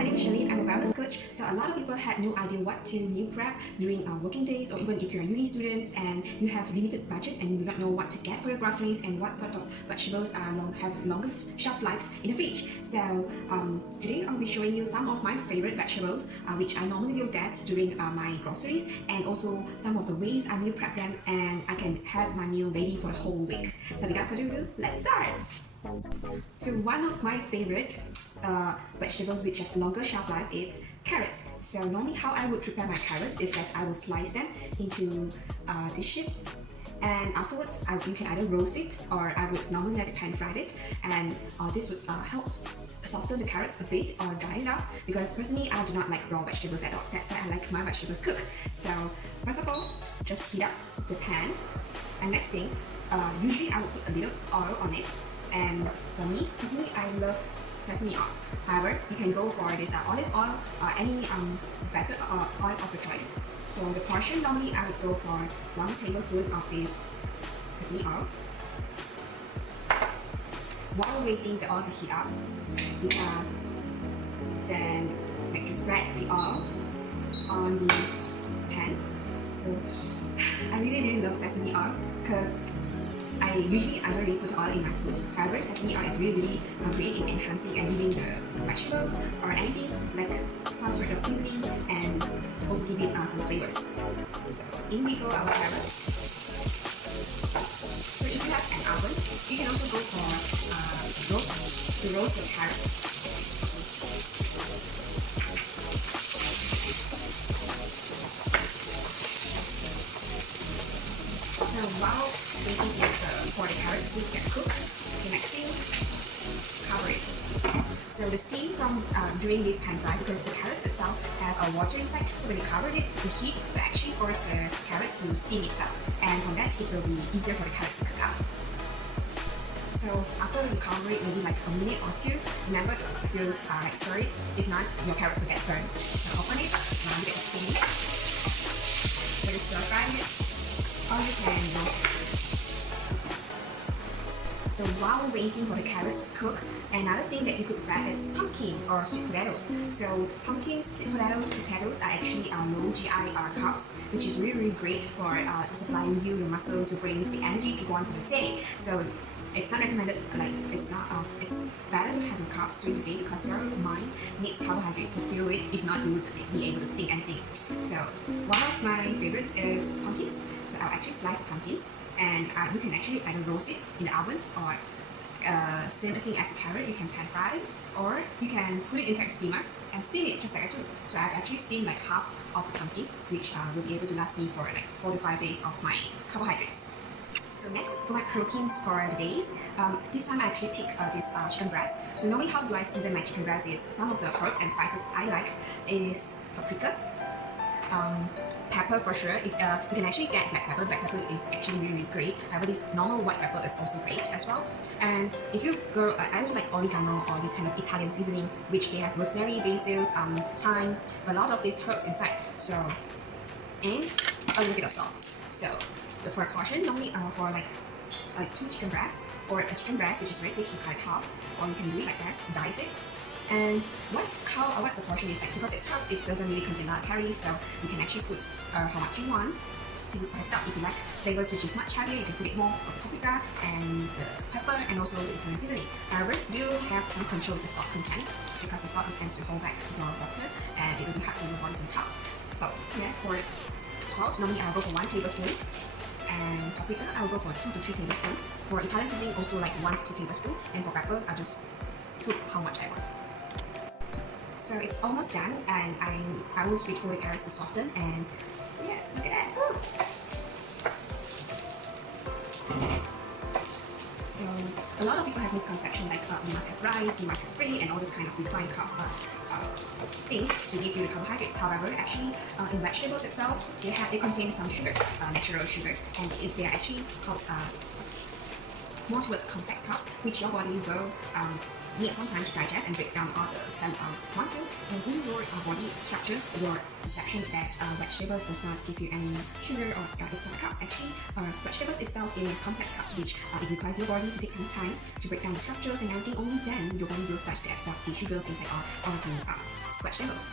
my name is Shalene. I'm a wellness coach. So a lot of people had no idea what to meal prep during working days, or even if you're uni students and you have limited budget and you do not know what to get for your groceries and what sort of vegetables have longest shelf lives in the fridge. So today I'll be showing you some of my favorite vegetables which I normally will get during my groceries, and also some of the ways I meal prep them and I can have my meal ready for the whole week. So without further ado, let's start! So one of my favorite vegetables which have longer shelf life is carrots. So normally how I would prepare my carrots is that I will slice them into this shape, and afterwards you can either roast it or I would normally let it pan fry it, and this would help soften the carrots a bit or dry it out, because personally I do not like raw vegetables at all. That's why I like my vegetables cooked. So first of all, just heat up the pan, and next thing, usually I would put a little oil on it. And for me, personally, I love sesame oil. However, you can go for this olive oil or any better oil of your choice. So the portion, normally I would go for 1 tablespoon of this sesame oil. While waiting the oil to heat up, you can then like to spread the oil on the pan. So I really love sesame oil because I don't really put oil in my food. However, sesame oil is really great in enhancing and giving the vegetables or anything like some sort of seasoning, and also give it some flavors. So in we go our carrots. So if you have an oven, you can also go for roast your carrots. So while waiting for the carrots to get cooked, the next thing, cover it. So the steam from during this pan fry, because the carrots itself have water inside, so when you cover it, the heat will actually force the carrots to steam itself, and from that it will be easier for the carrots to cook up. So after you cover it, maybe like a minute or two, remember to just like stir it. If not, your carrots will get burned. So open it, now you get the steam. So just stir fry it, or you can roast it. So while waiting for the carrots to cook, another thing that you could prep is pumpkin or sweet potatoes. So pumpkins, sweet potatoes are actually low GI carbs, which is really great for supplying you, your muscles, your brains, the energy to go on for the day. So it's not recommended, like it's better to have your carbs during the day, because your mind needs carbohydrates to fuel it. If not, you wouldn't be able to think anything. So one of my favorites is pumpkins. So I'll actually slice the pumpkins, and you can actually either roast it in the oven, or same thing as a carrot, you can pan fry it, or you can put it inside a steamer and steam it just like I do. So I've actually steamed like half of the pumpkin, which will be able to last me for like 4 to 5 days of my carbohydrates. So next, for my proteins for the days, this time I actually pick this chicken breast. So normally how do I season my chicken breast is some of the herbs and spices I like is paprika, pepper for sure. You can actually get black pepper. Black pepper is actually really great. However, this normal white pepper is also great as well. And if you go, I also like oregano or this kind of Italian seasoning, which they have rosemary, basil, thyme, a lot of these herbs inside. So, and a little bit of salt. So for a portion, normally for like 2 chicken breasts, or a chicken breast which is very thick, you cut it half, or you can do it like that, dice it. And what's the portion inside? Because it's herbs, it doesn't really contain a lot of calories, so you can actually put how much you want to spice it up. If you like flavors which is much heavier, you can put it more of the paprika and the pepper and also the Italian seasoning. However, do have some control with the salt content, because the salt tends to hold back your water and it will be hard for your body to detox. So yes, for salt, normally I'll go for 1 tablespoon. And paprika, I'll go for 2 to 3 tablespoons. For Italian seasoning, also like 1 to 2 tablespoons. And for pepper, I'll just put how much I want. So it's almost done, and I will wait for the carrots to soften, and yes, look at that. Woo! So a lot of people have misconception like you must have rice, you must have bread, and all this kind of refined carbs things to give you the carbohydrates. However, actually in vegetables itself, they contain some sugar, natural sugar, and they are actually called more towards complex carbs, which your body will need some time to digest and break down all the cell molecules. And in your body structures, your perception that vegetables does not give you any sugar or it's not carbs. Actually, vegetables itself is complex carbs, which it requires your body to take some time to break down the structures and everything. Only then your body will start to absorb the sugars inside all the vegetables.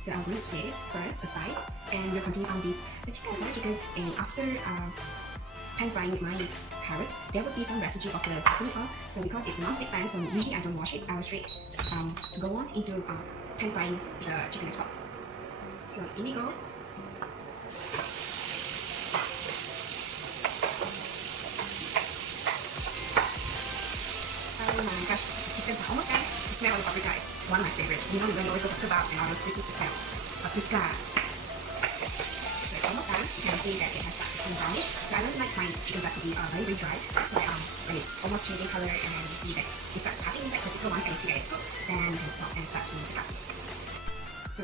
So I'm going to plate it first aside, and we'll continue on with the chicken. And after pan frying my carrots, there will be some residue of the sesame oil. So because it's a non-stick pan, so usually I don't wash it. I will straight go on into pan frying the chicken as well. So in we go. Oh my gosh, the chickens are almost done. The smell of the paprika is one of my favorites. You know, when you always go for kebabs and all those, this is the smell. Paprika. So it's almost done. You can see that it has started to turn brownish. So I don't like my chicken breast to be very, very dry. So when it's almost changing color and then you see that it starts cutting inside paprika once and you see that it's cooked, then you can stop and start to mix it up. So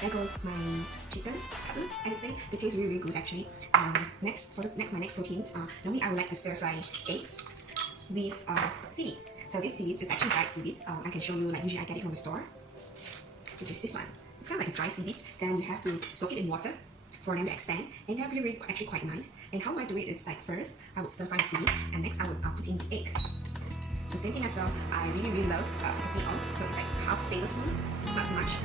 there goes my chicken cutlets. I would say they taste really, really good actually. Next my next proteins. Normally I would like to stir fry eggs with seaweeds. So this seaweeds is actually dried seaweeds. I can show you, like usually I get it from the store, which is this one. It's kind of like a dry seaweed. Then you have to soak it in water for them to expand, and they're really, really actually quite nice. And how I do it is like first I would stir fry the seaweed, and next I would put in the egg. So same thing as well. I really, really love sesame oil. So it's like half tablespoon, not too much.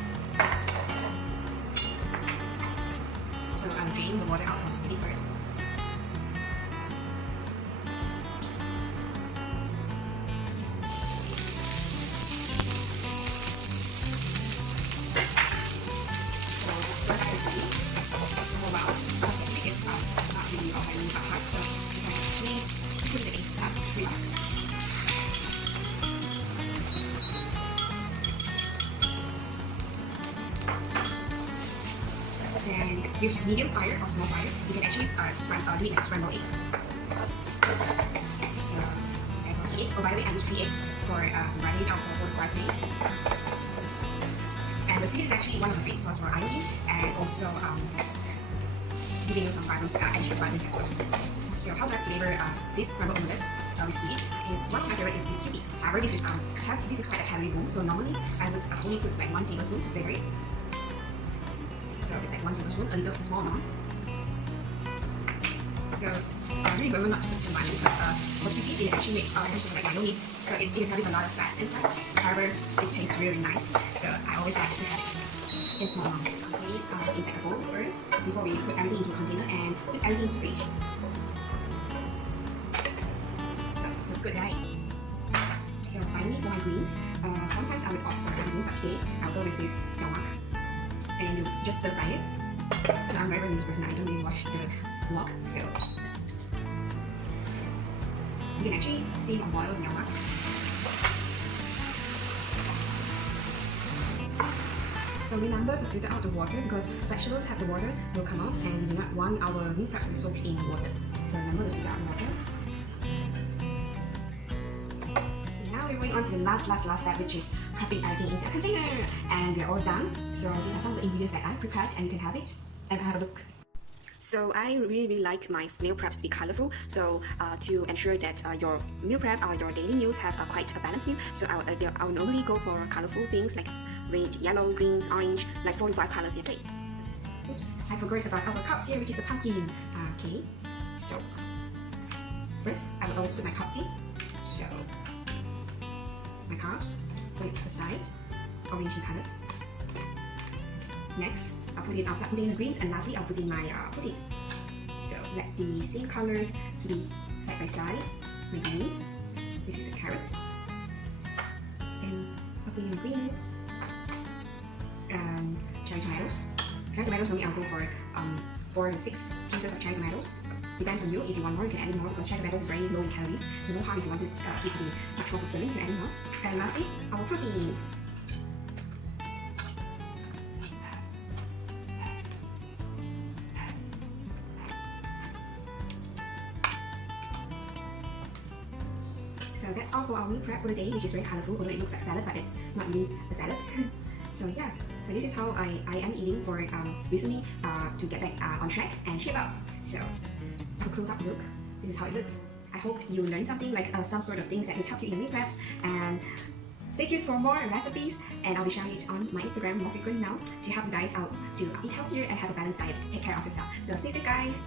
So I'll drain the water out from the seaweed first. So you can actually put the eggs up pretty hard. And with medium fire or small fire, you can actually do it like scrambled egg. So that was the egg. Oh, by the way, I use 3 eggs for running it out for 4 to 5 days. And the seaweed is actually one of the great sources for iodine, and also giving you some fibers, extra fibers as well. So how do I flavor this scrambled omelette with seaweed? One of my favorite is this chickpea. However, this is quite a calorie boom, so normally I would only put like 1 tablespoon to flavor it. So it's like 1 tablespoon, a little small amount. So do remember not to put too much because what chickpea is actually made something like mayonnaise, so it is having a lot of fats inside. However, it tastes really nice, so I always like to have it in small amount. Inside a bowl first before we put everything into a container and put everything into the fridge. So looks good, right? So finally for my greens, sometimes I would opt for other greens, but today I'll go with this yolk and you just stir fry it. So I'm very lazy person, I don't really wash the wok, so you can actually steam or boil the yolk. So remember to filter out the water because vegetables have the water will come out and we do not want our meal preps to soak in water. So remember to filter out the water. So now we're going on to the last step, which is prepping everything into a container. And we're all done. So these are some of the ingredients that I prepared and you can have it and have a look. So I really like my meal preps to be colorful. So to ensure that your meal prep or your daily meals have quite a balanced meal, so I will normally go for colorful things like red, yellow, greens, orange, like 4 to 5 colors in a plate. Oops, I forgot about our cups here, which is the pumpkin. Okay, so first I will always put my cups in. So my cups, put it aside, orange in color. Next, I'll start putting in the greens, and lastly I'll put in my proteins. So let the same colors to be side by side. My greens, this is the carrots, and I'll put in the greens. And cherry tomatoes. Cherry tomatoes normally I'll go for 4 to 6 pieces of cherry tomatoes. Depends on you. If you want more, you can add more because cherry tomatoes is very low in calories. So no harm if you want it to be much more fulfilling, you can add more. And lastly, our proteins. So that's all for our meal prep for the day, which is very colorful, although it looks like salad, but it's not really a salad. So yeah, so this is how I am eating for recently to get back on track and shape up. So have a close up look. This is how it looks. I hope you learned something like some sort of things that would help you in your meal preps, and stay tuned for more recipes, and I'll be sharing it on my Instagram more frequently now to help you guys out to eat healthier and have a balanced diet to take care of yourself. So stay safe guys.